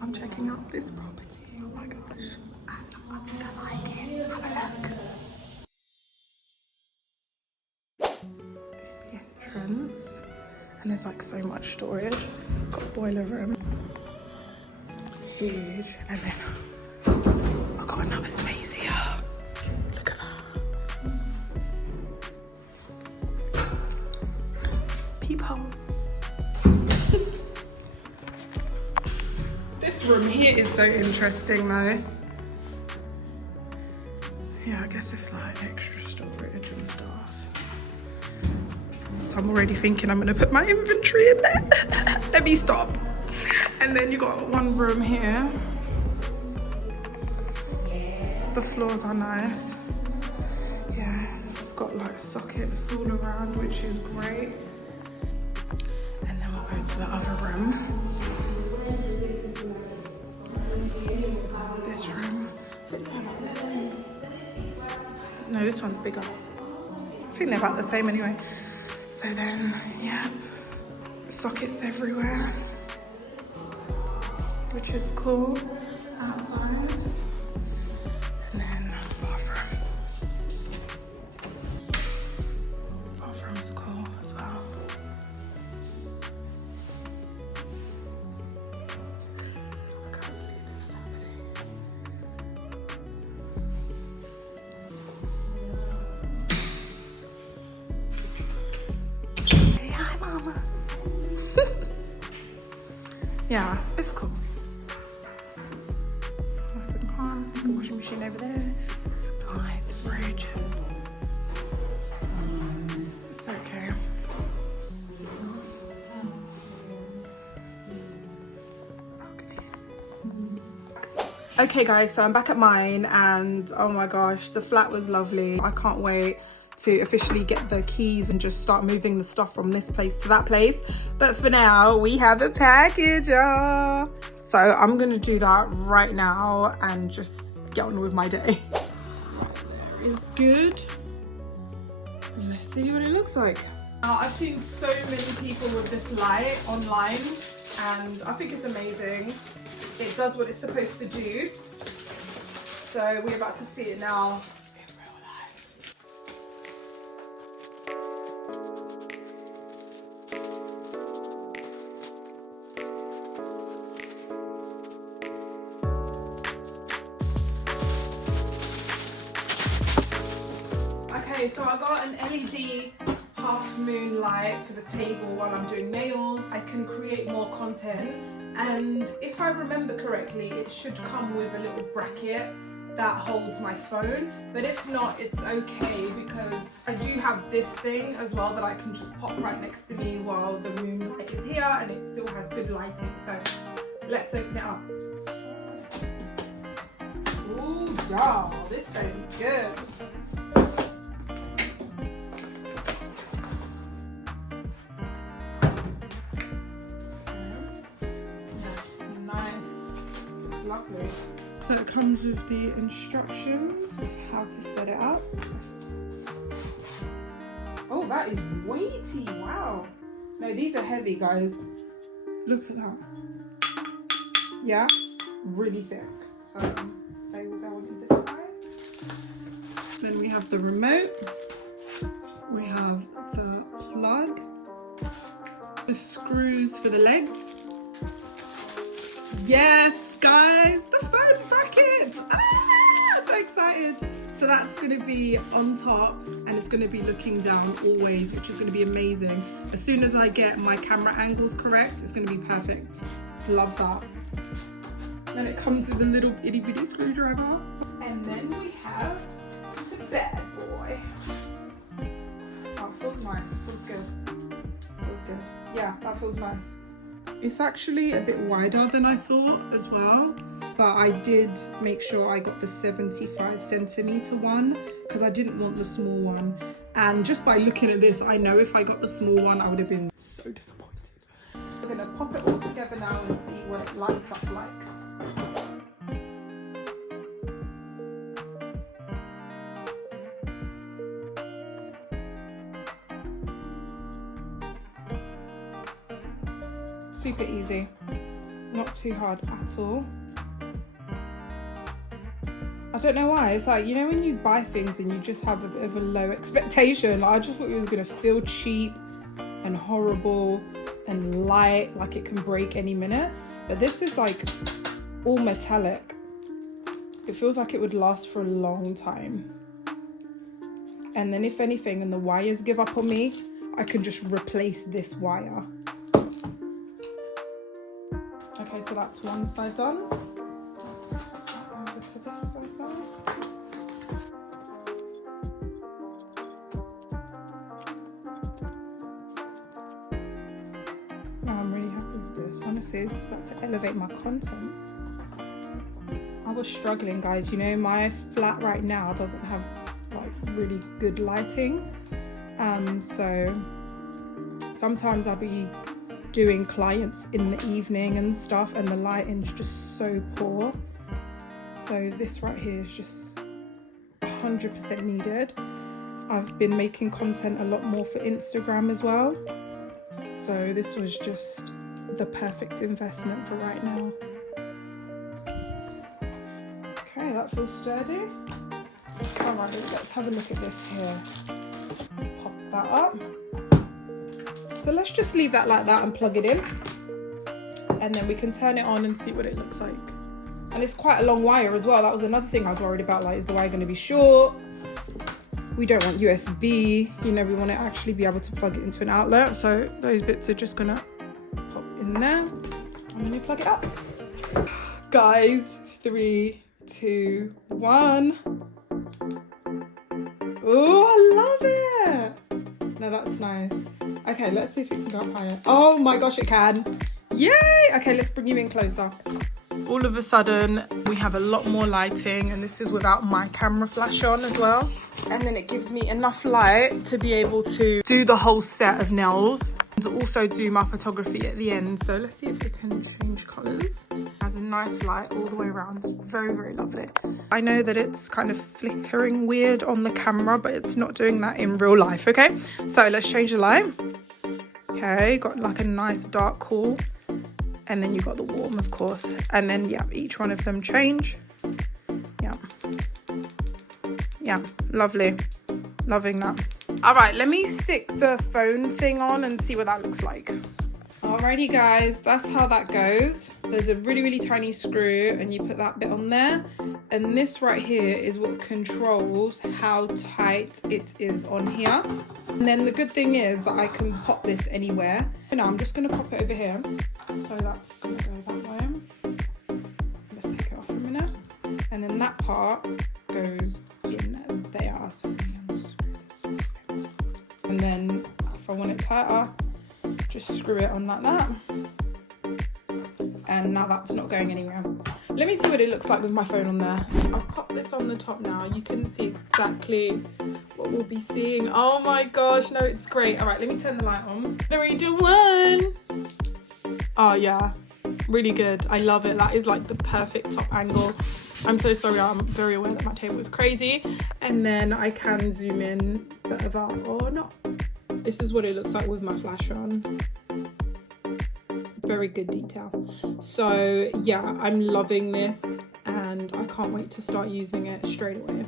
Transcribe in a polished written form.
I'm checking out this property. Oh my gosh. I'm gonna like it. Have a look. This is the entrance. And there's like so much storage. Got a boiler room. Huge. And then I've got another space here. Look at that. Peephole. This room here is so interesting though. Yeah, I guess it's like extra storage and stuff. So I'm already thinking I'm gonna put my inventory in there. Let me stop. And then you got one room here. The floors are nice. Yeah, it's got like sockets all around, which is great. And then we'll go to the other room. This room. No, this one's bigger. I think they're about the same anyway. So then, yeah, sockets everywhere, which is cool. Outside. And then bathroom. Bathroom's cool as well. I can't believe this is happening. Hey, hi, mama. Yeah, it's cool. Washing machine over there, supplies, fridge. It's okay. Okay guys, so I'm back at mine and oh my gosh, the flat was lovely. I can't wait to officially get the keys and just start moving the stuff from this place to that place. But for now, we have a package. So I'm gonna do that right now and just get on with my day. Right there is good. And let's see what it looks like. Now, I've seen so many people with this light online and I think it's amazing. It does what it's supposed to do. So we're about to see it now. Okay, so I got an LED half moon light for the table while I'm doing nails. I can create more content, and if I remember correctly, it should come with a little bracket that holds my phone, but if not, it's okay because I do have this thing as well that I can just pop right next to me while the moon light is here and it still has good lighting. So let's open it up. Ooh, y'all, this baby's good. Lovely. So it comes with the instructions of how to set it up. Oh, that is weighty. Wow. No, these are heavy, guys. Look at that. Yeah, really thick. So they will go on this side. Then we have the remote. We have the plug. The screws for the legs. Yes, guys, the phone bracket. Ah, so excited. So that's going to be on top and it's going to be looking down always, which is going to be amazing. As soon as I get my camera angles correct, it's going to be perfect. Love that. Then it comes with a little itty bitty screwdriver. And then we have the bad boy. Oh, it feels nice. Feels good. Feels good. Yeah, that feels nice. It's actually a bit wider than I thought as well, but I did make sure I got the 75cm one because I didn't want the small one. And just by looking at this, I know if I got the small one, I would have been so disappointed. We're gonna pop it all together now and see what it lights up like. Super easy. Not too hard at all. I don't know why. It's like, you know when you buy things and you just have a bit of a low expectation. Like, I just thought it was gonna feel cheap and horrible and light, like it can break any minute. But this is like all metallic. It feels like it would last for a long time. And then if anything and the wires give up on me, I can just replace this wire. Okay, so that's one side done. Let's over to this side now. I'm really happy with this. Honestly, it's about to elevate my content. I was struggling, guys. You know, my flat right now doesn't have like really good lighting. So sometimes I'll be doing clients in the evening and stuff, and the lighting's just so poor. So this right here is just 100% needed. I've been making content a lot more for Instagram as well. So this was just the perfect investment for right now. Okay, that feels sturdy. All right, let's have a look at this here. Pop that up. So let's just leave that like that and plug it in. And then we can turn it on and see what it looks like. And it's quite a long wire as well. That was another thing I was worried about, like, is the wire going to be short? We don't want USB, you know, we want to actually be able to plug it into an outlet. So those bits are just going to pop in there. And then you plug it up. Guys, 3, 2, 1. Oh, I love it. No, that's nice. Okay, let's see if it can go up higher. Oh my gosh, it can. Yay! Okay, let's bring you in closer. All of a sudden, we have a lot more lighting, and this is without my camera flash on as well. And then it gives me enough light to be able to do the whole set of nails and also do my photography at the end. So let's see if we can change colours. It has a nice light all the way around. It's very, very lovely. I know that it's kind of flickering weird on the camera, but it's not doing that in real life, okay? So let's change the light. Okay, got like a nice dark cool. And then you've got the warm, of course. And then, yeah, each one of them change. Yeah. Yeah, lovely. Loving that. All right, let me stick the phone thing on and see what that looks like. Alrighty, guys, that's how that goes. There's a really, really tiny screw, and you put that bit on there. And this right here is what controls how tight it is on here. And then the good thing is that I can pop this anywhere. And now I'm just going to pop it over here. So that's going to go that way. Let's take it off for a minute. And then that part goes in there. So let me unscrew this. And then if I want it tighter, just screw it on like that. And now that's not going anywhere. Let me see what it looks like with my phone on there. I'll pop this on the top now. You can see exactly what we'll be seeing. Oh my gosh, no, it's great. All right, let me turn the light on. 3, 2, 1. Oh yeah, really good. I love it. That is like the perfect top angle. I'm so sorry, I'm very aware that my table is crazy. And then I can zoom in further or not. This is what it looks like with my flash on. Very good detail. So yeah, I'm loving this and I can't wait to start using it straight away.